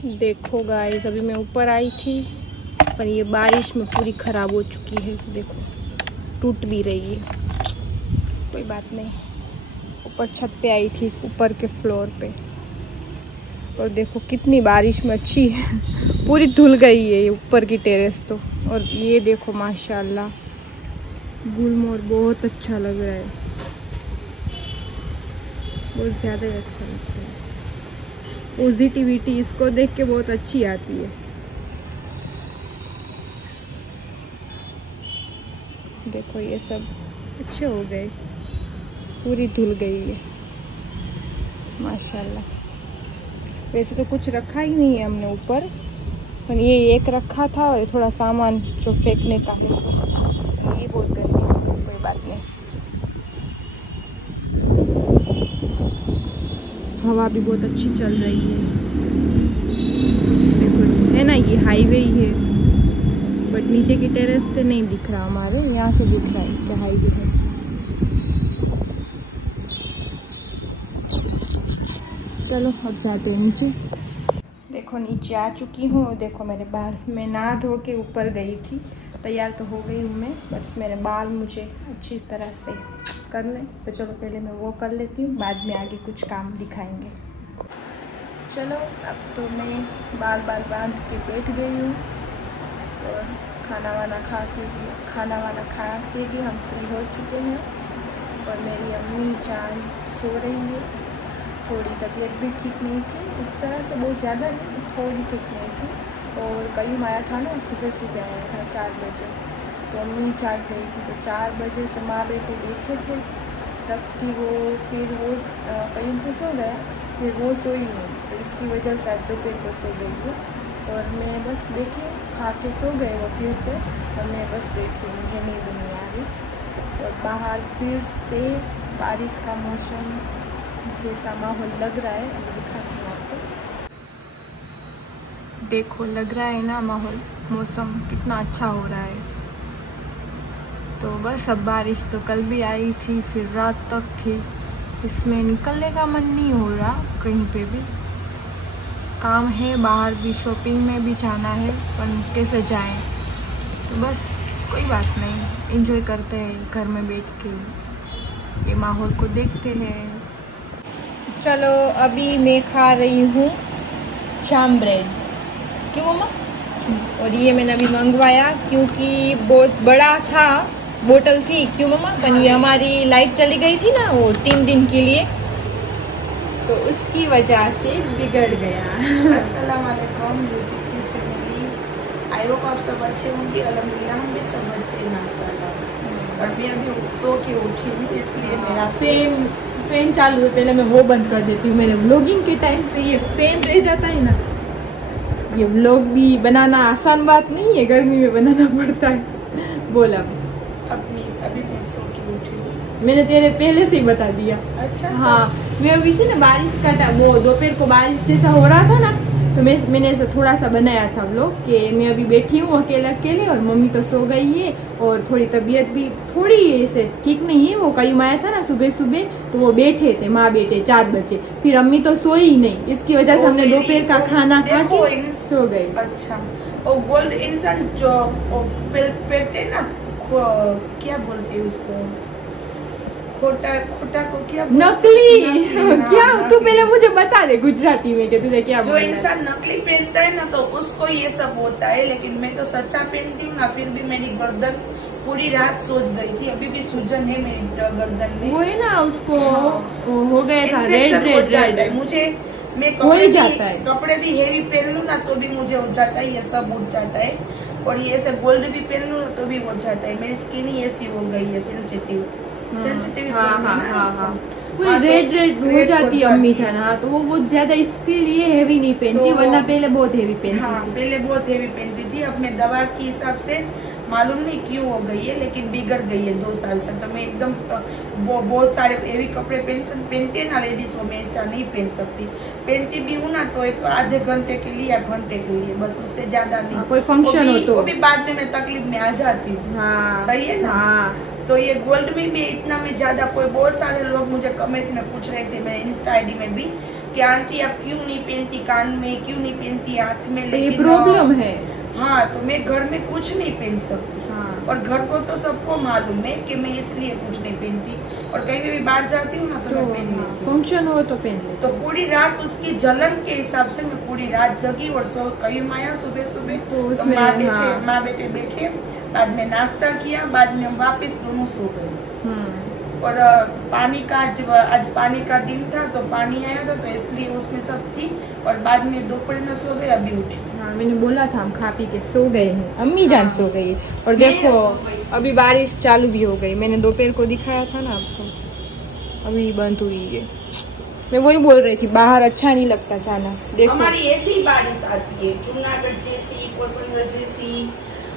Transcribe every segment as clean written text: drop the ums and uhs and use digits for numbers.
देखो गाइस, अभी मैं ऊपर आई थी पर ये बारिश में पूरी ख़राब हो चुकी है। देखो टूट भी रही है, कोई बात नहीं। ऊपर छत पे आई थी, ऊपर के फ्लोर पे, और देखो कितनी बारिश में अच्छी है पूरी धुल गई है ये ऊपर की टेरेस तो। और ये देखो माशाल्लाह गुलमोहर बहुत अच्छा लग रहा है, बहुत ज़्यादा ही अच्छा लगता है। पॉजिटिविटी इसको देख के बहुत अच्छी आती है। देखो ये सब अच्छे हो गए, पूरी धुल गई है माशाल्लाह। वैसे तो कुछ रखा ही नहीं है हमने ऊपर, पर ये एक रखा था और थोड़ा सामान जो फेंकने का है, ये बहुत गंदी है, कोई बात नहीं। हवा भी बहुत अच्छी चल रही है, देखो है ना, ये हाईवे ही है, बट नीचे की टेरेस से नहीं दिख रहा, हमारे यहाँ से दिख रहा है कि हाईवे है। चलो अब जाते हैं नीचे। देखो नीचे आ चुकी हूँ। देखो मेरे बाल, मैं नहा धो के ऊपर गई थी, तैयार तो हो गई हूँ मैं, बस मेरे बाल मुझे अच्छी तरह से करने, तो चलो पहले मैं वो कर लेती हूँ, बाद में आगे कुछ काम दिखाएंगे। चलो अब तो मैं बाल बांध के बैठ गई हूँ, और खाना वाना खा के भी हम फ्री हो चुके हैं, और मेरी अम्मी जान सो रही है। थोड़ी तबीयत भी ठीक नहीं थी, इस तरह से बहुत ज़्यादा नहीं, थोड़ी ठीक नहीं थी। और कयूम आया था ना, सुबह आया था 4 बजे, तो अम्मी जाग गई थी, तो 4 बजे से माँ बेटे बैठे थे तब कि फिर वो कयूम तो सो गया, फिर वो सोई नहीं, तो इसकी वजह से दोपहर को सो गई वो, और मैं बस बैठी हूँ, खा के सो गए वो फिर से, और मैं बस बैठी हूँ, मुझे नींद नहीं आ रही। और बाहर फिर से बारिश का मौसम जैसा माहौल लग रहा है, अभी दिखाती हूँ आपको। देखो लग रहा है ना माहौल, मौसम कितना अच्छा हो रहा है। तो बस अब बारिश तो कल भी आई थी, फिर रात तक थी, इसमें निकलने का मन नहीं हो रहा, कहीं पे भी काम है, बाहर भी शॉपिंग में भी जाना है, पर कैसे जाएं। तो बस कोई बात नहीं, एंजॉय करते हैं घर में बैठ के, ये माहौल को देखते हैं। चलो अभी मैं खा रही हूँ शाम ब्रेड, क्यों मम्मा? और ये मैंने अभी मंगवाया क्योंकि बहुत बड़ा था, बोतल थी, क्यों मम्मा? पर ये हमारी लाइट चली गई थी ना वो 3 दिन के लिए, तो उसकी वजह से बिगड़ गया। अस्सलाम वालेकुम, आई होप आप सब अच्छे होंगे। अल्हम्दुलिल्लाह हम भी सब अच्छे हैं माशाल्लाह। और मैं अभी सो के उठी हूँ, इसलिए मेरा फैन चालू है, पहले मैं वो बंद कर देती हूँ। मेरे व्लॉगिंग के टाइम पे ये फैन रह जाता है ना, ये व्लॉग भी बनाना आसान बात नहीं है, गर्मी में बनाना पड़ता है। बोल अभी मैं सो के उठी हूँ, मैंने तेरे पहले से ही बता दिया। अच्छा हाँ, मैं अभी से ना बारिश का वो दोपहर को बारिश जैसा हो रहा था ना, तो मैंने ऐसा थोड़ा सा बनाया था व्लॉग कि मैं अभी बैठी हूँ अकेले, और मम्मी तो सो गई है, और थोड़ी तबीयत भी थोड़ी ऐसे ठीक नहीं है। वो कयूम आया था ना सुबह, तो वो बैठे थे माँ बेटे 4 बजे, फिर अम्मी तो सोई ही नहीं, इसकी वजह से हमने दोपहर का खाना खा के सो गए। अच्छा, और गोल्ड इंसान जो पहनते ना, क्या बोलते हैं उसको, खोटा को क्या नकली क्या? तू पहले मुझे बता दे गुजराती में कि तुझे क्या जो इंसान नकली पहनता है ना, तो उसको ये सब होता है, लेकिन मैं तो सच्चा पहनती हूँ ना, फिर भी मेरी गर्दन पूरी रात सोच गई थी, अभी भी सूजन है मेरी गर्दन में। वो है ना, उसको हो गया था रेड मुझे, मैं कपड़े भी हेवी पहन लूँ ना तो भी मुझे हो जाता है, ये सब उठ जाता है, और ये सब गोल्ड भी पहन लूँ तो भी हो जाता है। मेरी स्किन ही ऐसी हो गई है, सेंसिटिव पूरी रेड हो जाती है अम्मी जान। हाँ, तो वो बहुत ज्यादा इसके लिए हेवी नहीं पहनती, वरना पहले बहुत हेवी पहनती थी। पहले बहुत हेवी पहनती थी, अब मैं दवा के हिसाब से मालूम नहीं क्यों हो गई है, लेकिन बिगड़ गई है 2 साल से। तो मैं एकदम बहुत सारे हेवी कपड़े पहनते हैं ना लेडीज, वो मैं ऐसा नहीं पहन सकती। पहनती भी हूँ ना तो एक आधे घंटे के लिए या घंटे के लिए, बस उससे ज्यादा नहीं। कोई फंक्शन हो तो भी बाद में मैं तकलीफ में आ जाती हूँ। सही है ना? तो ये गोल्ड में भी इतना में ज्यादा, कोई बहुत सारे लोग मुझे कमेंट में पूछ रहे थे, मेरे इंस्टा आईडी में भी कि आंटी आप क्यों नहीं पहनती कान में, क्यों नहीं पहनती हाथ में, तो ये लेकिन प्रॉब्लम है। हाँ, तो मैं घर में कुछ नहीं पहन सकती। हाँ। और घर को तो सबको मालूम है कि मैं इसलिए कुछ नहीं पहनती, और कहीं भी बाहर जाती हूँ ना तो मैं पहन लेती हूँ। फंक्शन हो तो पहन लेती। तो पूरी रात उसकी जलन के हिसाब से मैं पूरी रात जगी और सो कई माया सुबह सुबह तो माँ बेटे बैठे, बाद में नाश्ता किया, बाद में हम वापस दोनों सो गए। और पानी का आज पानी का दिन था तो पानी आया था, तो इसलिए उसमें सब थी, और बाद में दोपहर में सो गए, अभी उठी। हाँ, मैंने बोला था हम खा पी के सो गए हैं, अम्मी जान सो गई। और देखो अभी बारिश चालू भी हो गई, मैंने दोपहर को दिखाया था ना आपको, अभी बंद हुई है। मैं वही बोल रही थी, बाहर अच्छा नहीं लगता जाना। देखो हमारी ऐसी बारिश आती है, जूनागढ़ जैसी, पोरबंदर जैसी,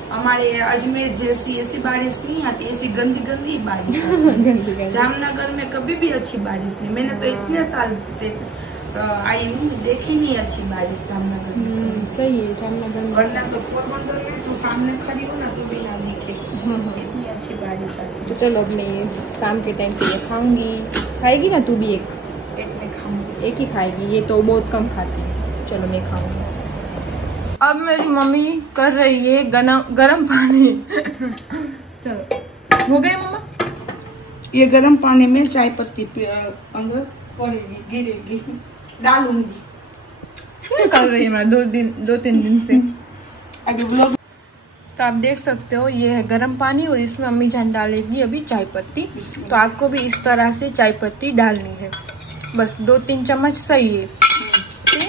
हमारे अजमेर जैसी ऐसी बारिश नहीं आती, ऐसी गंदी गंदी बारिश आती है। जामनगर में कभी भी अच्छी बारिश नहीं, मैंने तो इतने साल से आई हूँ, देखी नहीं अच्छी बारिश जामनगर में। सही है जामनगर में, वरना तो पोरबंदर में तो सामने खड़ी हो ना तो भी ना दिखे, इतनी अच्छी बारिश आती। तो चलो अब मैं शाम के टाइम पे ये खाऊंगी। खाएगी ना तू भी? एक में खाऊंगी, एक ही खाएगी, ये तो बहुत कम खाती है। चलो मैं खाऊंगी। अब मेरी मम्मी कर रही है गरम पानी। चलो हो गए मम्मा? ये गरम पानी में चाय पत्ती अंदर पड़ेगी, गिरेगी, डालूंगी। कर रही है दो तीन दिन से अभी व्लॉग। तो आप देख सकते हो ये है गरम पानी, और इसमें अम्मी जान डालेगी अभी चाय पत्ती। तो आपको भी इस तरह से चाय पत्ती डालनी है, बस 2-3 चम्मच सही है।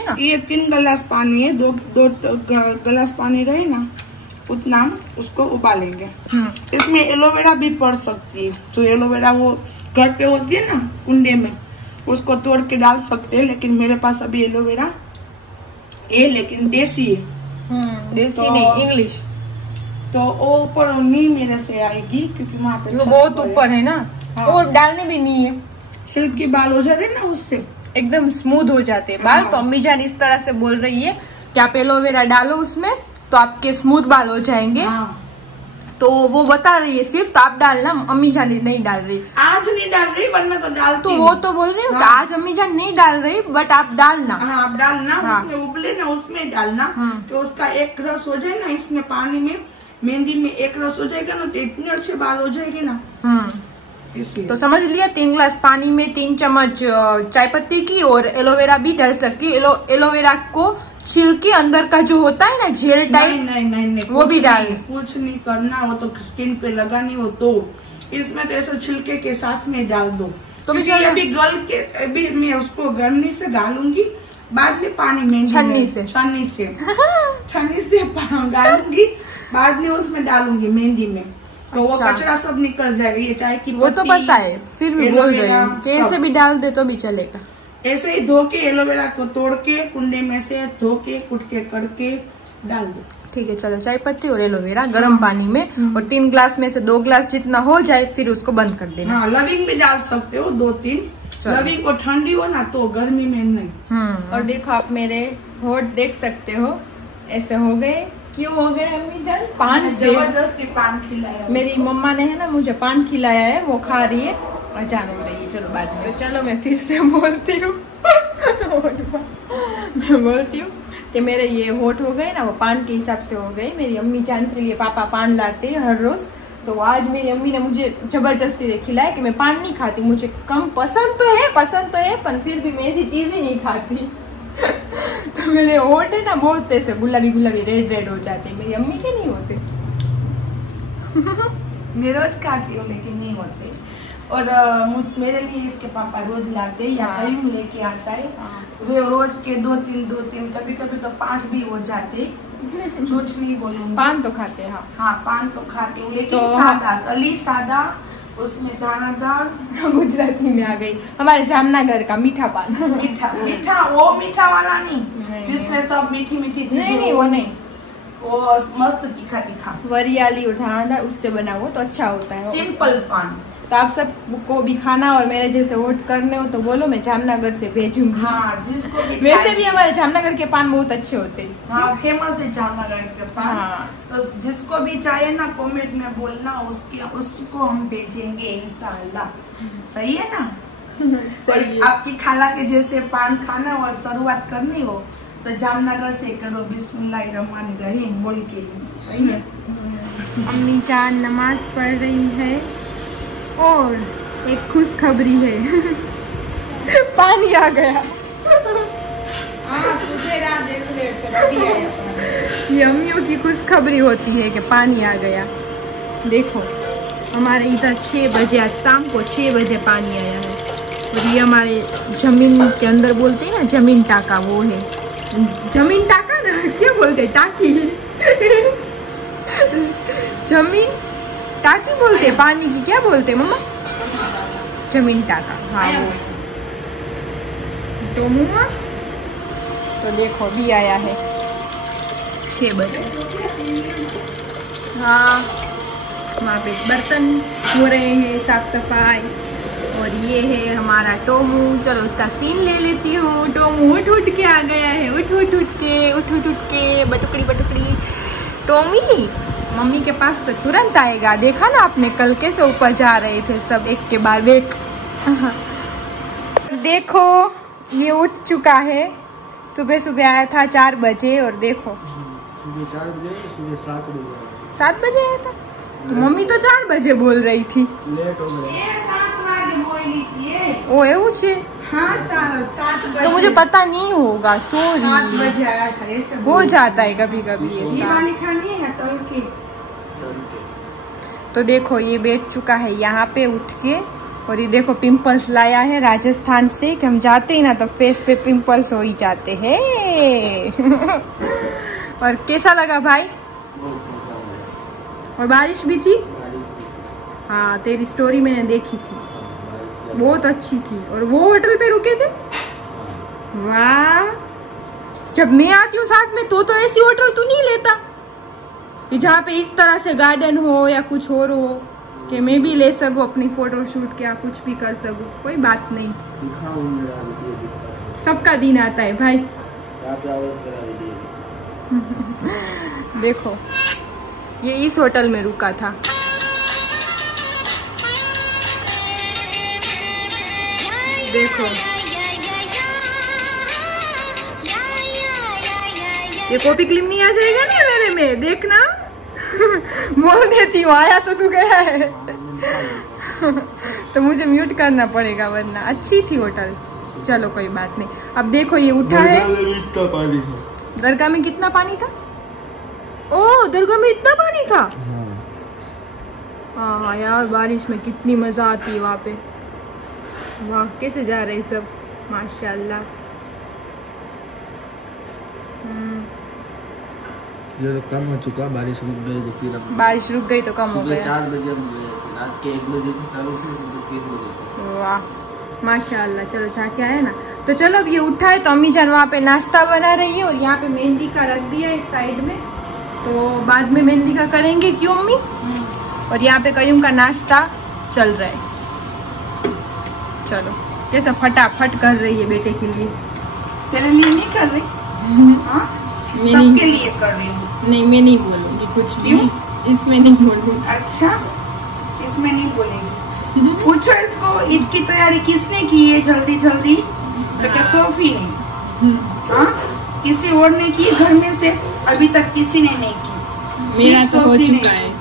ना ये 3 गिलास पानी है, दो गिलास पानी रहे ना उतना हम उसको उबालेंगे। इसमें एलोवेरा भी पड़ सकती है, जो एलोवेरा वो घर पे होती है ना कुंडे में, उसको तोड़ के डाल सकते हैं, लेकिन मेरे पास अभी एलोवेरा है, लेकिन देसी है। देसी तो, नहीं, इंग्लिश। तो वो ऊपर नहीं मेरे से आएगी, क्योंकि वहाँ पे वो बहुत ऊपर है ना। हाँ। और डालने भी नहीं है, सिल्की बाल हो जाते ना, उससे एकदम स्मूथ हो जाते हैं बाल। तो अम्मी जान इस तरह से बोल रही है कि आप एलोवेरा डालो उसमें तो आपके स्मूथ बाल हो जाएंगे। तो वो बता रही है सिर्फ, तो आप डालना, अम्मी जान नहीं डाल रही। आज नहीं डाल रही, वरना तो डालती। तो वो तो बोल रही हूँ कि आज अम्मी जान नहीं डाल रही, बट आप डालना। हाँ, आप डालना। उसमें उबले ना उसमें डालना, तो उसका एक रस हो जाए ना, इसमें पानी में मेहंदी में एक रस हो जाएगा ना, तो इतने अच्छे बाल हो जाएंगे ना। तो समझ लिया, 3 गिलास पानी में 3 चम्मच चाय पत्ती की, और एलोवेरा भी डाल सकती है। एलोवेरा को छिलके अंदर का जो होता है ना जेल टाइप, नहीं, वो भी डाल। कुछ नहीं करना, वो तो स्किन पे लगानी हो तो इसमें तो ऐसा छिलके के साथ में डाल दो। तो अभी गल के अभी मैं उसको गर्मी से डालूंगी, बाद में पानी में छन्नी से डालूंगी, बाद में उसमें डालूंगी मेहंदी में। तो वो कचरा सब निकल जाएगा। ये चाय की वो तो पता है, फिर भी बोल रही हूँ कि ऐसे भी डाल दे तो भी चलेगा। ऐसे ही धो के एलोवेरा को तोड़ के कुंडे में से धो के कुट के करके डाल दो। ठीक है, चलो चाय पत्ती और एलोवेरा गर्म पानी में, और 3 गिलास में से 2 गिलास जितना हो जाए फिर उसको बंद कर देना। हाँ, लविंग भी डाल सकते हो 2-3। लविंग को ठंडी हो ना तो गर्मी में नहीं। और देखो आप मेरे होठ देख सकते हो, ऐसे हो गए। क्यों हो गए अम्मी जान? पान से जबरदस्ती पान खिलाया। मेरी मम्मा ने है ना मुझे पान खिलाया है, वो खा रही है, अचान हो रही है। चलो बाद में, तो चलो मैं फिर से बोलती हूँ मैं बोलती हूँ कि मेरे ये होठ हो गए ना, वो पान के हिसाब से हो गए। मेरी अम्मी जान के लिए पापा पान लाते हैं हर रोज, तो आज मेरी अम्मी ने मुझे जबरदस्ती से खिलाया कि मैं पान नहीं खाती, मुझे कम पसंद तो है पर फिर भी मैं ऐसी चीज ही नहीं खाती तो मेरे होठ है ना बहुत ऐसे गुलाबी रेड हो जाते, मेरी अम्मी के नहीं होते मैं रोज खाती हूँ लेकिन नहीं होते। और मेरे लिए इसके पापा रोज लाते या कहीं लेके आता है। रोज के 2-3 कभी तो 5 भी हो जाते। झूठ नहीं बोलूंगी, पान तो खाते हैं। हाँ, पान तो खाती हूँ, लेकिन तो सादा सली सादा, उसमें दानादार। गुजराती में आ गई, हमारे जामनगर का मीठा पान। मीठा वो मीठा वाला नहीं जिसमें सब मीठी चीजें। नहीं, वो नहीं, वो मस्त तीखा वरियाली और दानादार उससे बना हो तो अच्छा होता है, सिंपल पान। तो आप सबको भी खाना और मेरे जैसे वोट करने हो तो बोलो, मैं जामनगर से भेजूंगी। हाँ, जिसको भी वैसे भी हमारे जामनगर के पान बहुत अच्छे होते हैं। हाँ, फेमस है जामनगर के पान। हाँ। तो जिसको भी चाहिए ना कमेंट में बोलना, उसको हम भेजेंगे इंशाल्लाह। सही है ना? सही है। आपकी खाला के जैसे पान खाना और शुरुआत करनी हो तो जामनगर से करो बिस्मिल्लाहिर्रहमानिर्रहीम बोल के। सही है। अम्मी जान नमाज पढ़ रही है और एक खुशखबरी है पानी आ गया। ये अम्मियों की खुशखबरी होती है कि पानी आ गया। देखो हमारे इधर 6 बजे, आज शाम को 6 बजे पानी आया है। और ये हमारे जमीन के अंदर बोलते हैं ना, जमीन टाका, वो है जमीन टाका ना, क्या बोलते हैं, टाकी जमीन टाकी बोलते हैं पानी की, क्या बोलते हैं मम्मा? जमीन टाका, हाँ वो। तो मुआ तो देखो भी आया है 6 बजे। हाँ वहाँ पे बर्तन हो रहे हैं, साफ सफाई। और ये है हमारा टोमू। चलो उसका सीन ले लेती हूँ। टोमू उठ उठ के आ गया है, उठ उठ के बटुकड़ी बटुकड़ी। टोमी मम्मी के पास तो तुरंत आएगा। देखा ना आपने, कल कैसे ऊपर जा रहे थे सब एक के बाद एक। देखो ये उठ चुका है। सुबह सुबह आया था 4 बजे और देखो सुबह 4 बजे, सुबह 7 बजे 7 बजे आया था। तो मम्मी तो 4 बजे बोल रही थी। लेट हो गया। ओ है हाँ 7 बजे। तो मुझे पता नहीं होगा, सॉरी। 7 बजे आया था, ऐसे हो जाता है कभी कभी ये ऐसा। वाली खानी है तल के। तो देखो ये बैठ चुका है यहाँ पे उठ के। और ये देखो पिंपल्स लाया है राजस्थान से, कि हम जाते ही ना तो फेस पे पिंपल्स हो ही जाते हैं। और कैसा लगा भाई? और बारिश भी थी। हाँ तेरी स्टोरी मैंने देखी थी, बहुत अच्छी थी। और वो होटल पे रुके थे, वाह। जब मैं आती हूँ साथ में तो ऐसी होटल तू नहीं लेता जहाँ पे इस तरह से गार्डन हो या कुछ और हो, कि मैं भी ले सकूँ अपनी फोटो शूट, क्या कुछ भी कर सकूँ। कोई बात नहीं, सबका दिन आता है भाई। देखो ये इस होटल में रुका था। देखो ये कॉपी क्लिप नहीं आ जाएगा ना मेरे में, देखना। बोल देती हूँ आया तो तू गया है। तो मुझे म्यूट करना पड़ेगा वरना। अच्छी थी होटल, चलो कोई बात नहीं। अब देखो ये उठा है। दरगाह में कितना पानी था? ओ दरगाह में इतना पानी था। हाँ यार बारिश में कितनी मजा आती है वहाँ पे। वाह कैसे जा रहे सब, माशाल्लाह। ये तो कम हो चुका, बारिश रुक गई तो फिर अब बारिश रुक गई तो कम हो गया। 4 बजे हम गए थे, रात के 1 बजे से चालू से 3 बजे। वाह माशाल्लाह। चलो जाके आए ना। तो चलो अब ये उठा है तो अम्मी जान वहाँ पे नाश्ता बना रही है। और यहाँ पे मेहंदी का रख दिया है इस साइड में, तो बाद में मेहंदी का करेंगे, क्यों अम्मी? और यहाँ पे कयूम का नाश्ता चल रहा है। चलो कैसा फटाफट कर रही है बेटे के लिए। तेरे लिए नहीं कर रही, सबके लिए कर रही हूँ। नहीं मैं नहीं बोलूंगी कुछ भी, इसमें नहीं बोलूंगी। अच्छा इसमें नहीं बोलेगी। पूछो इसको ईद की तैयारी किसने की है जल्दी जल्दी, तो क्या सोफी ने? हाँ किसी और ने की घर में से? अभी तक किसी ने नहीं की। मेरा तो हो चुका है।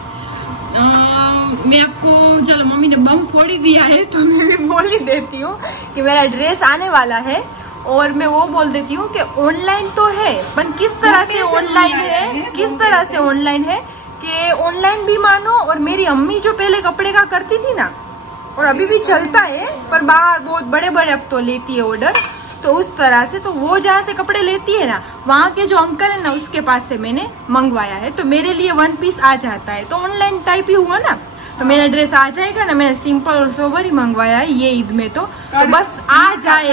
मैं आपको, चलो मम्मी ने बम फोड़ ही दिया है तो मैं भी बोल ही देती हूँ कि मेरा ड्रेस आने वाला है। और मैं वो बोल देती हूँ कि ऑनलाइन तो है, पर किस तरह से ऑनलाइन है, किस तरह से ऑनलाइन है कि ऑनलाइन भी मानो। और मेरी अम्मी जो पहले कपड़े का करती थी ना, और अभी भी चलता है, पर बाहर बहुत बड़े बड़े अब तो लेती है ऑर्डर, तो उस तरह से। तो वो जहाँ से कपड़े लेती है ना, वहाँ के जो अंकल है ना उसके पास से मैंने मंगवाया है। तो मेरे लिए 1 पीस आ जाता है, तो ऑनलाइन टाइप ही हुआ ना। तो मेरा ड्रेस आ जाएगा ना। मैंने सिंपल और सोबर ही मंगवाया है ये ईद में, तो बस आ जाए।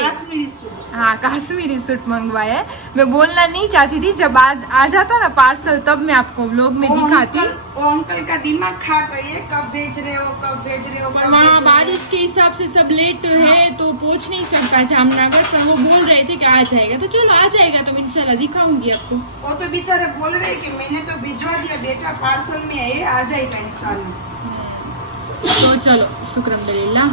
हाँ काश्मीरी सूट मंगवाया है। मैं बोलना नहीं चाहती थी, जब आज आ जाता ना पार्सल तब मैं आपको व्लॉग में दिखाती। अंकल का दिमाग खा गई है, कब भेज रहे हो कब भेज रहे हो। पर वहाँ बारिश के हिसाब से सब लेट है तो पहुँच नहीं सकता जामनगर, पर वो बोल रहे थे कि आ जाएगा। तो चलो आ जाएगा तो इंशाल्लाह दिखाऊंगी आपको। वो तो बेचारे बोल रहे कि मैंने तो भिजवा दिया बेटा, पार्सल में है, आ जाएगा इंशाल्लाह। तो चलो शुक्र अल्हम्दुलिल्लाह।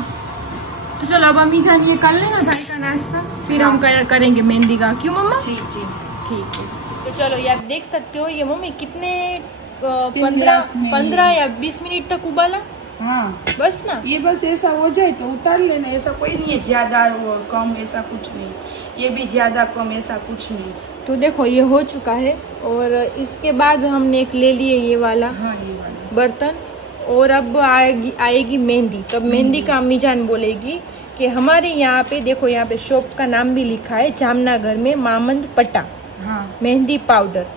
तो चलो अब अम्मी जान ये कर लेना भाई का नाश्ता, फिर हम करेंगे मेहंदी का। क्यों मम्मा? जी जी ठीक है। तो चलो ये आप देख सकते हो, ये मम्मी कितने 15 या 20 मिनट तक उबाला। हाँ बस ना, ये बस ऐसा हो जाए तो उतार लेना, ऐसा कोई नहीं है ज्यादा और कम ऐसा कुछ नहीं, ये भी ज्यादा कम ऐसा कुछ नहीं। तो देखो ये हो चुका है और इसके बाद हमने एक ले लिए ये वाला हाँ ये वाला बर्तन, और अब आएगी मेहंदी। तब मेहंदी का अम्मी जान बोलेगी कि हमारे यहाँ पे देखो, यहाँ पे शॉप का नाम भी लिखा है जामनगर में मामंद पट्टा मेहंदी पाउडर,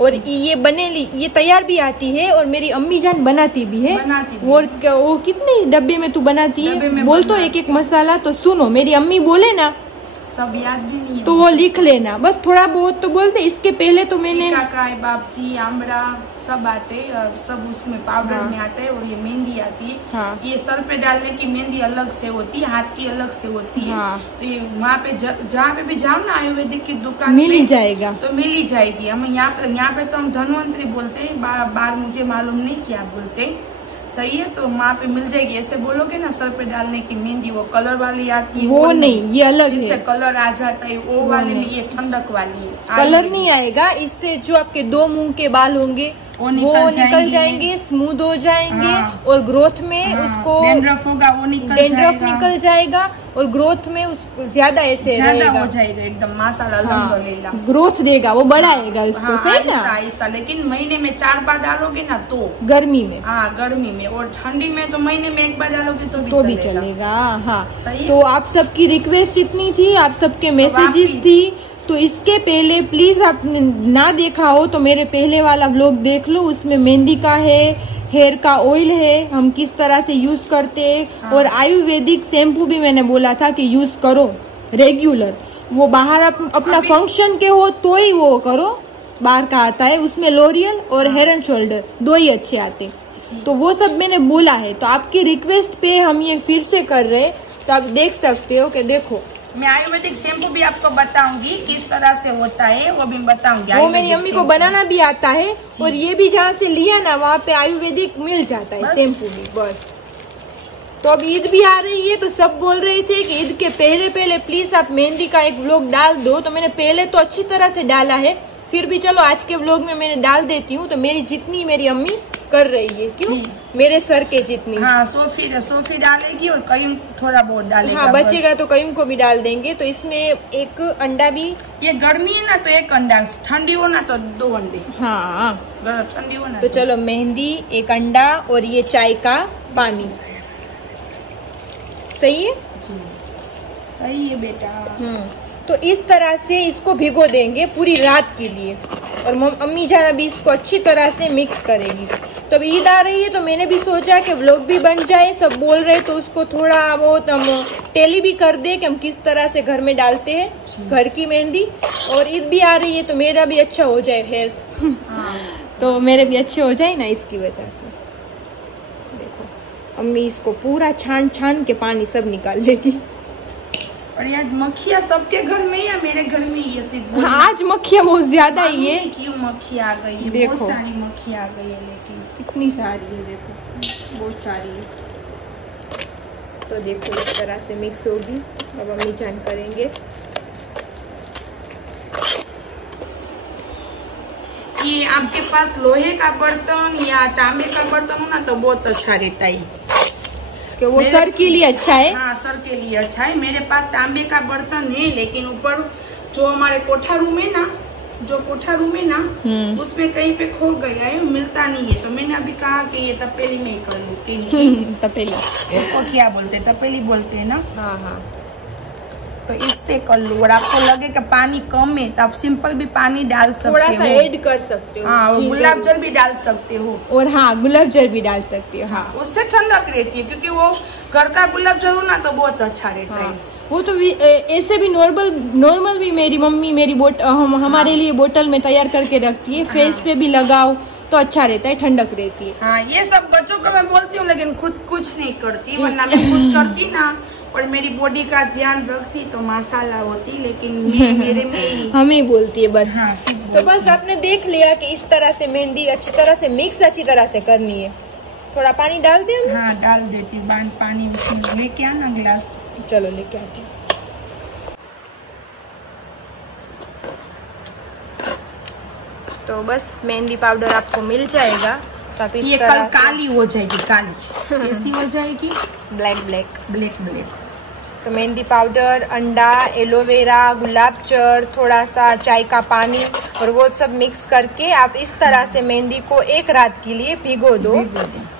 और ये तैयार भी आती है और मेरी अम्मी जान बनाती भी है। वो कितने डब्बे में तू बनाती है बोल तो एक मसाला तो सुनो, मेरी अम्मी बोले ना सब याद भी नहीं है तो वो लिख लेना, बस थोड़ा बहुत तो बोलते। इसके पहले तो मैंने बापची आमड़ा सब आते हैं, सब उसमें पाउडर में आता है, और ये मेहंदी आती है। हाँ। ये सर पे डालने की मेहंदी अलग से होती है, हाथ की अलग से होती है। हाँ। तो ये वहाँ पे जहाँ पे भी जाओ ना आयुर्वेदिक की दुकान मिल ही जाएगा, तो मिल ही जाएगी। हम यहाँ पे तो हम धनवंतरी बोलते हैं, बार मुझे मालूम नहीं क्या बोलते हैं, सही है। तो वहाँ पे मिल जाएगी, ऐसे बोलोगे ना सर पे डालने की मेहंदी, वो कलर वाली आती है, वो नहीं, ये अलग है, इससे कलर आ जाता है, वो वाली नहीं, ये ठंडक वाली है, कलर नहीं आएगा इससे। जो आपके 2 मुंह के बाल होंगे वो निकल जाएंगे, स्मूथ हो जाएंगे। हाँ। और ग्रोथ में उसको डेंड्रफ होगा, वो निकल जाएगा और ग्रोथ में उसको ज्यादा ऐसे रहेगा, हो जाएगा एकदम माशाल्लाह। हाँ। ग्रोथ देगा, वो बढ़ाएगा उसको। हाँ, सही ना, आहिस्ता। लेकिन महीने में 4 बार डालोगे ना तो गर्मी में, हाँ गर्मी में, और ठंडी में तो महीने में 1 बार डालोगे तो भी चलेगा। हाँ सही। तो आप सबकी रिक्वेस्ट इतनी थी, आप सबके मैसेजेस थी, तो इसके पहले प्लीज आप ना देखा हो तो मेरे पहले वाला व्लॉग देख लो, उसमें मेहंदी का है, हेयर का ऑयल है, हम किस तरह से यूज करते हैं। हाँ। और आयुर्वेदिक शैम्पू भी मैंने बोला था कि यूज करो रेगुलर, वो बाहर अपना फंक्शन के हो तो ही वो करो, बाहर का आता है उसमें लोरियल और हेयर एंड शोल्डर 2 ही अच्छे आते, तो वो सब मैंने बोला है। तो आपकी रिक्वेस्ट पे हम ये फिर से कर रहे, तो आप देख सकते हो कि देखो मैं आयुर्वेदिक शैम्पू भी आपको बताऊंगी किस तरह से होता है, वो भी बताऊंगी। वो मेरी अम्मी को बनाना भी आता है, और ये भी जहाँ से लिया ना वहाँ पे आयुर्वेदिक मिल जाता है शैम्पू भी। बस तो अब ईद भी आ रही है, तो सब बोल रहे थे कि ईद के पहले प्लीज आप मेहंदी का एक व्लॉग डाल दो, तो मैंने पहले तो अच्छी तरह से डाला है, फिर भी चलो आज के व्लॉग में मैंने डाल देती हूँ। तो मेरी जितनी मेरी अम्मी कर रही है, क्यों मेरे सर के जितनी। हाँ सोफी डालेगी और कईम थोड़ा बहुत डालेगा। हाँ बचेगा तो कईम को भी डाल देंगे। तो इसमें एक अंडा भी, ये गर्मी है ना तो 1 अंडा, ठंडी हो ना तो 2 अंडे। हाँ ठंडी हो ना तो चलो मेहंदी, 1 अंडा और ये चाय का पानी, सही है? सही है बेटा। तो इस तरह से इसको भिगो देंगे पूरी रात के लिए, और अम्मी जान अभी इसको अच्छी तरह से मिक्स करेगी। तो अब ईद आ रही है तो मैंने भी सोचा कि व्लॉग भी बन जाए, सब बोल रहे तो उसको थोड़ा बहुत हम टेली भी कर दे कि हम किस तरह से घर में डालते हैं घर की मेहंदी। और ईद भी आ रही है तो मेरा भी अच्छा हो जाए हेल्थ तो मेरे भी अच्छे हो जाए ना, इसकी वजह से। देखो अम्मी इसको पूरा छान के पानी सब निकाल लेगी। और यार मक्खियाँ सबके घर में या मेरे घर में ये सिर्फ? आज मक्खियाँ बहुत ज्यादा ही है। क्यों मक्खियाँ आ गई है? देखो बहुत सारी मक्खियाँ आ गई है, लेकिन कितनी सारी है, देखो बहुत सारी है। तो देखो इस तरह से मिक्स होगी, अब अम्मी जान करेंगे। ये आपके पास लोहे का बर्तन या तांबे का बर्तन हो ना तो बहुत अच्छा रहता है, कि वो सर के लिए अच्छा है। हाँ सर के लिए अच्छा है। मेरे पास तांबे का बर्तन है, लेकिन ऊपर जो हमारे कोठा रूम है ना, उसमें कहीं पे खो गया है, मिलता नहीं है। तो मैंने अभी कहा कि ये तपेली में ही कर लूँ। तपेली इसको क्या बोलते हैं? तपेली बोलते हैं ना। हाँ तो इससे कर लूँ। और आपको लगे कि पानी कम है तो आप सिंपल भी पानी डाल सकते हो, थोड़ा सा ऐड कर सकते हो। हाँ गुलाब जल भी डाल सकते हो। और हाँ गुलाब जल भी डाल सकते हो। हाँ उससे ठंडक रहती है, क्योंकि वो घर का गुलाब जल हो ना तो बहुत अच्छा रहता है। वो तो ऐसे भी नॉर्मल भी मेरी मम्मी हमारे लिए बोतल में तैयार करके रखती है, फेस पे भी लगाओ तो अच्छा रहता है, ठंडक रहती है। हाँ ये सब बच्चों को मैं बोलती हूँ, लेकिन खुद कुछ नहीं करती, वरना मैं खुद करती ना और मेरी बॉडी का ध्यान रखती तो माशाल्लाह होती, लेकिन मेरे में हमें बोलती है बस। हाँ, तो बस आपने देख लिया कि इस तरह से मेहंदी अच्छी तरह से मिक्स अच्छी तरह से करनी है। थोड़ा पानी डाल दे। हाँ डाल देती, पानी लेके आना गिलास। चलो लेके आती हूँ। तो बस मेहंदी पाउडर आपको मिल जाएगा। तो आप इस ये तरह कल काली हो जाएगी, काली कैसी हो जाएगी? Black black black black. तो मेहंदी पाउडर, अंडा, एलोवेरा, गुलाब जल, थोड़ा सा चाय का पानी और वो सब मिक्स करके आप इस तरह से मेहंदी को एक रात के लिए भिगो दो।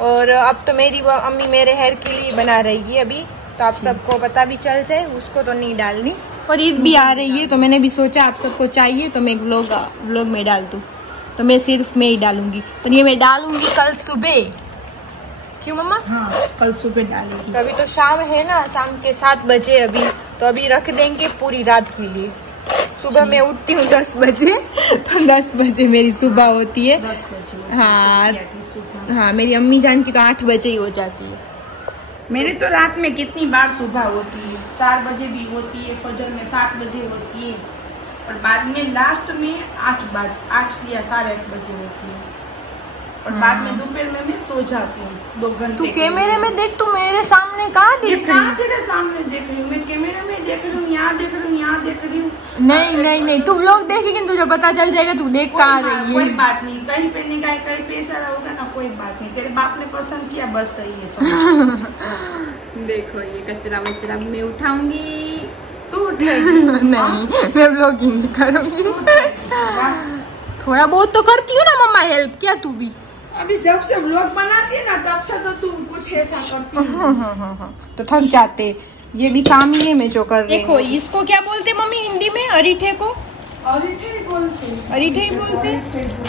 और अब तो मेरी अम्मी मेरे हेयर के लिए बना रही है अभी, तो आप सबको पता भी चल जाए, उसको तो नहीं डालनी। और ईद भी आ रही है तो मैंने भी सोचा आप सबको चाहिए तो मैं व्लॉग में डाल दूँ, तो मैं सिर्फ मैं ही डालूंगी। तो ये मैं डालूंगी कल सुबह। क्यों मम्मा? हाँ कल सुबह डालेगी। तो अभी तो शाम है ना, शाम के 7 बजे अभी, तो अभी रख देंगे पूरी रात के लिए। सुबह मैं उठती हूँ 10 बजे, तो 10 बजे मेरी सुबह होती है। 10 बजे हाँ, मेरी अम्मी जान की तो 8 बजे ही हो जाती है। मेरी तो रात में कितनी बार सुबह होती है, 4 बजे भी होती है, फजर में 7 बजे होती है, और बाद में लास्ट में 8 या 8:30 बजे होती है, और बाद में दोपहर में मैं सो जाती हूँ 2 घंटे। तू कैमरे में देख, तू मेरे सामने कहाँ देख रही है? तेरे सामने देख रही हूँ मैं, कैमरे में देख रही हूँ, यहाँ देख रही हूँ, यहाँ देख रही हूँ। नहीं, तू व्लॉग देखेगी तुझे पता चल जाएगा तू देख कहाँ रही है। कोई बात नहीं, कहीं पे नहीं गए, कहीं पे ऐसा होगा ना, कोई बात नहीं, तेरे बाप ने पसंद किया बस सही है। चलो देखो ये कचरा वचरा मैं उठाऊंगी। तू उठाएगी? नहीं, मैं व्लॉगिंग नहीं करूंगी। थोड़ा बहुत तो करती हूँ ना मम्मा हेल्प, क्या तू भी? अभी जब से व्लॉग बनाती है ना तब से तो तू कुछ ऐसा करती है। हाँ, तो थक जाते, ये भी काम ही है मैं जो कर रही हूँ। देखो इसको क्या बोलते मम्मी हिंदी में? अरीठे को अरीठे ही बोलते।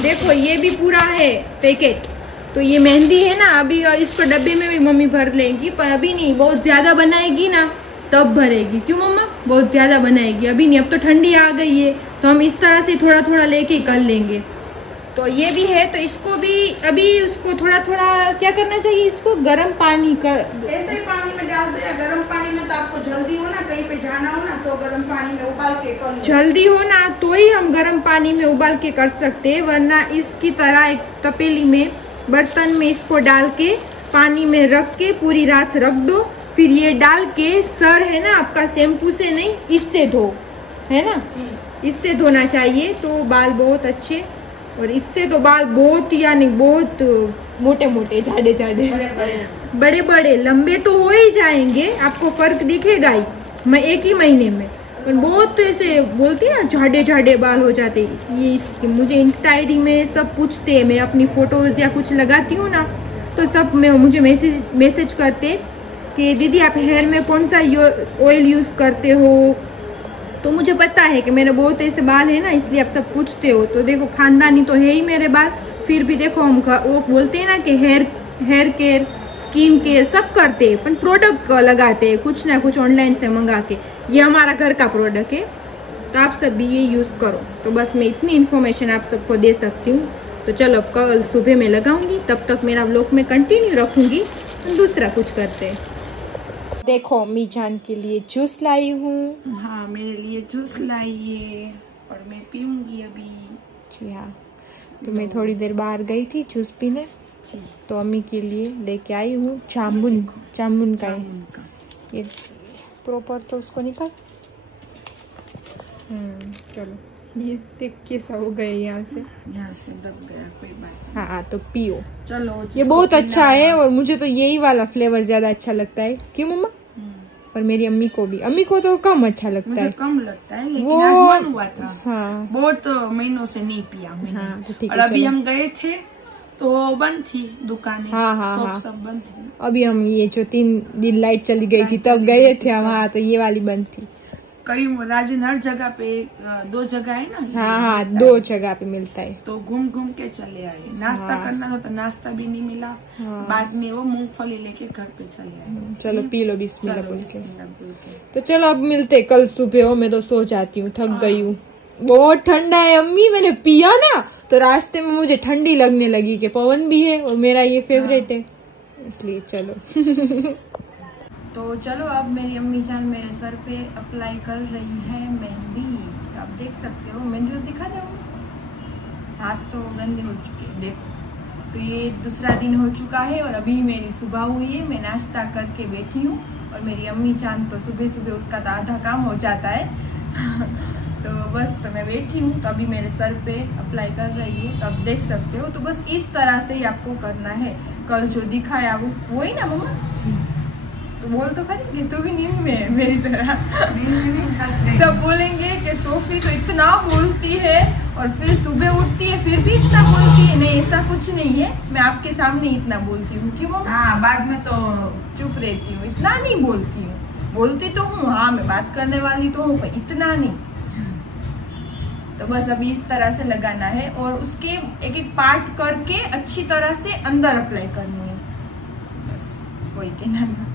देखो ये भी पूरा है पैकेट, तो ये मेहंदी है ना अभी, और इसको डब्बे में भी मम्मी भर लेंगी, पर अभी नहीं, बहुत ज्यादा बनाएगी ना तब भरेगी। क्यों मम्मा? बहुत ज्यादा बनाएगी, अभी नहीं, अब तो ठंडी आ गई है, तो हम इस तरह से थोड़ा थोड़ा लेके कर लेंगे। तो ये भी है, तो इसको भी अभी उसको थोड़ा थोड़ा क्या करना चाहिए, इसको गर्म पानी कर, ऐसे ही पानी में डाल दो, या गर्म पानी में। तो आपको जल्दी हो ना, कहीं पे जाना हो ना, तो गर्म पानी में उबाल के कर लो। जल्दी हो ना तो ही हम गर्म पानी में उबाल के कर सकते हैं, वरना इसकी तरह एक तपेली में, बर्तन में इसको डाल के पानी में रख के पूरी रात रख दो। फिर ये डाल के सर है ना आपका, शैम्पू से नहीं इससे धो, है ना, इससे धोना चाहिए, तो बाल बहुत अच्छे, और इससे तो बाल बहुत यानी बहुत मोटे मोटे, झाड़े झाड़े, बड़े बड़े लंबे तो हो ही जाएंगे, आपको फर्क दिखेगा ही मैं 1 ही महीने में। पर बहुत ऐसे बोलती है ना झाड़े झाड़े बाल हो जाते। ये मुझे इंस्टा आईडी में सब पूछते हैं, मैं अपनी फोटोज या कुछ लगाती हूँ ना, तो सब में मुझे मैसेज करते कि दीदी आप हेयर में कौन सा ऑयल यूज करते हो। तो मुझे पता है कि मेरे बहुत ऐसे बाल है ना, इसलिए आप सब पूछते हो। तो देखो खानदानी तो है ही मेरे बाल, फिर भी देखो हम वो बोलते हैं ना कि हेयर केयर, स्किन केयर सब करते हैं, पर प्रोडक्ट लगाते हैं कुछ ना कुछ ऑनलाइन से मंगा के। ये हमारा घर का प्रोडक्ट है, तो आप सब भी ये यूज करो। तो बस मैं इतनी इन्फॉर्मेशन आप सबको दे सकती हूँ। तो चलो अब कल सुबह में लगाऊंगी, तब तक मेरा व्लॉग में कंटिन्यू रखूंगी, दूसरा कुछ करते हैं। देखो अम्मी जान के लिए जूस लाई हूँ। हाँ मेरे लिए जूस लाई है, और मैं पीऊंगी अभी। जी हाँ, तो मैं थोड़ी देर बाहर गई थी जूस पीने, तो अम्मी के लिए लेके आई हूँ जामुन का ये प्रॉपर, तो उसको निकाल। चलो ये देख कैसा हो गया, यहाँ से दब गया, कोई बात नहीं। हाँ तो पियो। चलो ये बहुत अच्छा है, और मुझे तो यही वाला फ्लेवर ज्यादा अच्छा लगता है। क्यों मम्मा? पर मेरी अम्मी को तो कम अच्छा लगता है। मुझे कम लगता है, लेकिन आज मन हुआ था। हाँ, बहुत महीनों से नहीं पिया मैंने। हाँ, तो और अभी हम गए थे तो बंद थी दुकानें। हाँ, सब बंद थी। अभी हम ये जो 3 दिन लाइट चली गई थी तब गए थे हम। हाँ, तो ये वाली बंद थी। कई राजन हर जगह पे 2 जगह है ना। हाँ, 2 जगह पे मिलता है, तो घूम घूम के चले आए। नाश्ता करना था तो नाश्ता भी नहीं मिला। बाद में वो मूंगफली लेके घर पे चले आए। चलो पी लो बिस्मिल्लाह बोल के। तो चलो अब मिलते कल सुबह। हो मैं तो सो जाती हूँ, थक गई हूँ, बहुत ठंडा है अम्मी। मैंने पिया ना तो रास्ते में मुझे ठंडी लगने लगी, कि पवन भी है और मेरा ये फेवरेट है, इसलिए चलो। तो चलो अब मेरी अम्मी जान मेरे सर पे अप्लाई कर रही है मेहंदी। तो आप देख सकते हो, मेहंदी तो दिखा दो, हाथ तो गंदे हो चुके हैं देखो। तो ये दूसरा दिन हो चुका है, और अभी मेरी सुबह हुई है, मैं नाश्ता करके बैठी हूँ, और मेरी अम्मी चांद तो सुबह सुबह उसका तो आधा काम हो जाता है। तो बस तो मैं बैठी हूँ, तो अभी मेरे सर पे अप्लाई कर रही है, तो आप देख सकते हो। तो बस इस तरह से ही आपको करना है। कल जो दिखाया वो ही ना मम्मा? तो बोल तो खरी तू भी नींद में है मेरी तरह। सब बोलेंगे कि सोफी तो इतना बोलती है और फिर सुबह उठती है फिर भी इतना बोलती है। नहीं, ऐसा कुछ नहीं है, मैं आपके सामने इतना बोलती हूँ। क्यों? हाँ, बाद में तो चुप रहती हूँ, इतना नहीं बोलती हूँ। बोलती तो हूँ, हाँ मैं बात करने वाली तो हूँ, इतना नहीं। तो बस अभी इस तरह से लगाना है और उसके एक एक पार्ट करके अच्छी तरह से अंदर अप्लाई करनी है। बस वही कहना।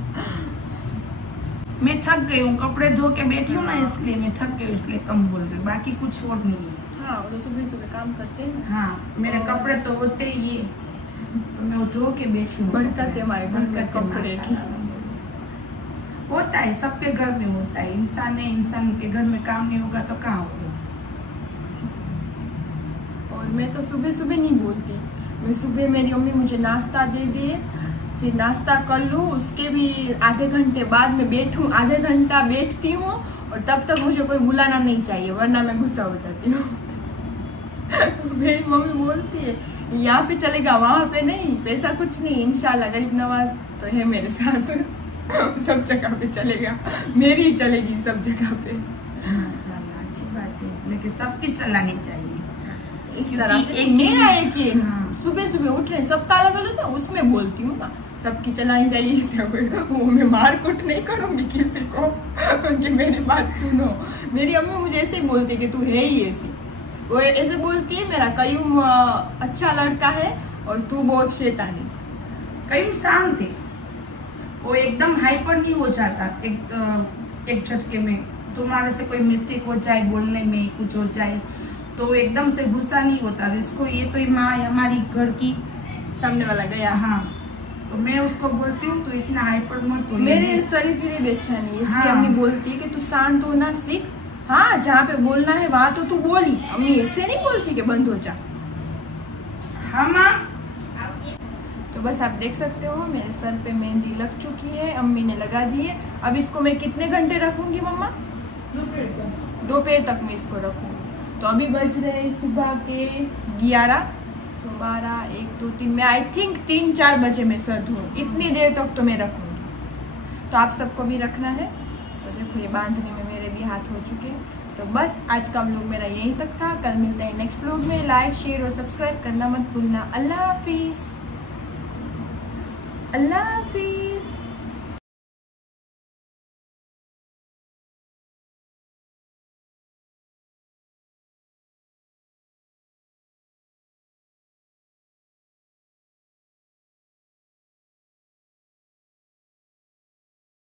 मैं थक गई हूँ, कपड़े धो के बैठी हूँ ना, इसलिए मैं थक गई, इसलिए कम बोल रही हूँ, बाकी कुछ और नहीं है। हाँ, वो तो सुबह सुबह काम करते हैं। हाँ, मेरे कपड़े तो होते ही है, तो मैं धो के बैठी हूँ। बरकत है हमारे घर में कपड़े की। होता है, सबके घर में होता है। इंसान के घर में काम नहीं होगा तो कहाँ होगा। और मैं तो सुबह सुबह नहीं बोलती। मैं सुबह मेरी अम्मी मुझे नाश्ता दे दिए, फिर नाश्ता कर लूँ, उसके भी आधे घंटे बाद में बैठूं, आधे घंटा बैठती हूँ और तब तक मुझे कोई बुलाना नहीं चाहिए, वरना मैं गुस्सा हो जाती हूँ। मेरी मम्मी बोलती है यहाँ पे चलेगा, वहां पे नहीं, पैसा कुछ नहीं, इंशाल्लाह गरीब नवाज तो है मेरे साथ। सब जगह पे चलेगा, मेरी ही चलेगी सब जगह पे। अच्छी बात है, लेकिन सबकी चलानी चाहिए इस तरह से। मेरा एक ही सुबह सुबह उठ रहे सबका अलग अलग है, उसमें बोलती हूँ ना सबकी चलानी चाहिए। वो मैं मार कुट नहीं करूंगी किसी को कि मेरी बात सुनो। मेरी अम्मी मुझे ऐसे ही बोलती है कि तू है ही ऐसी। वो ऐसे बोलती है मेरा कयूम अच्छा लड़का है और तू बहुत शैतानी। कयूम शांत है, वो एकदम हाइपर नहीं हो जाता एक झटके में। तुम्हारे से कोई मिस्टेक हो जाए, बोलने में कुछ हो जाए तो एकदम से गुस्सा नहीं होता। इसको ये तो माँ हमारी घर की सामने वाला गया, हाँ, तो मैं उसको बोलती हूँ तो इतना हाइपर मत हो। मेरे शरीर के लिए अच्छा नहीं, इसलिए हाँ। अम्मी बोलती है कि तू शांत होना सीख। हाँ, जहाँ पे बोलना है वहाँ तो तू बोली। अम्मी ऐसे नहीं बोलती कि बंद हो जा। हाँ माँ। तो बस आप देख सकते हो मेरे सर पे मेहंदी लग चुकी है, अम्मी ने लगा दी है। अब इसको मैं कितने घंटे रखूंगी मम्मा? दोपहर तक मैं इसको रखूंगी। तो अभी बज रहे सुबह के 11, तो 12, 1, 2, 3, मैं आई थिंक 3-4 बजे मैं सर धोऊं। इतनी देर तक तो मैं रखूंगी। तो आप सबको भी रखना है। तो देखो ये बांधने में मेरे भी हाथ हो चुके हैं। तो बस आज का व्लॉग मेरा यहीं तक था। कल मिलते हैं नेक्स्ट व्लॉग में। लाइक, शेयर और सब्सक्राइब करना मत भूलना। अल्लाह हाफिज। अल्लाह हाफिज।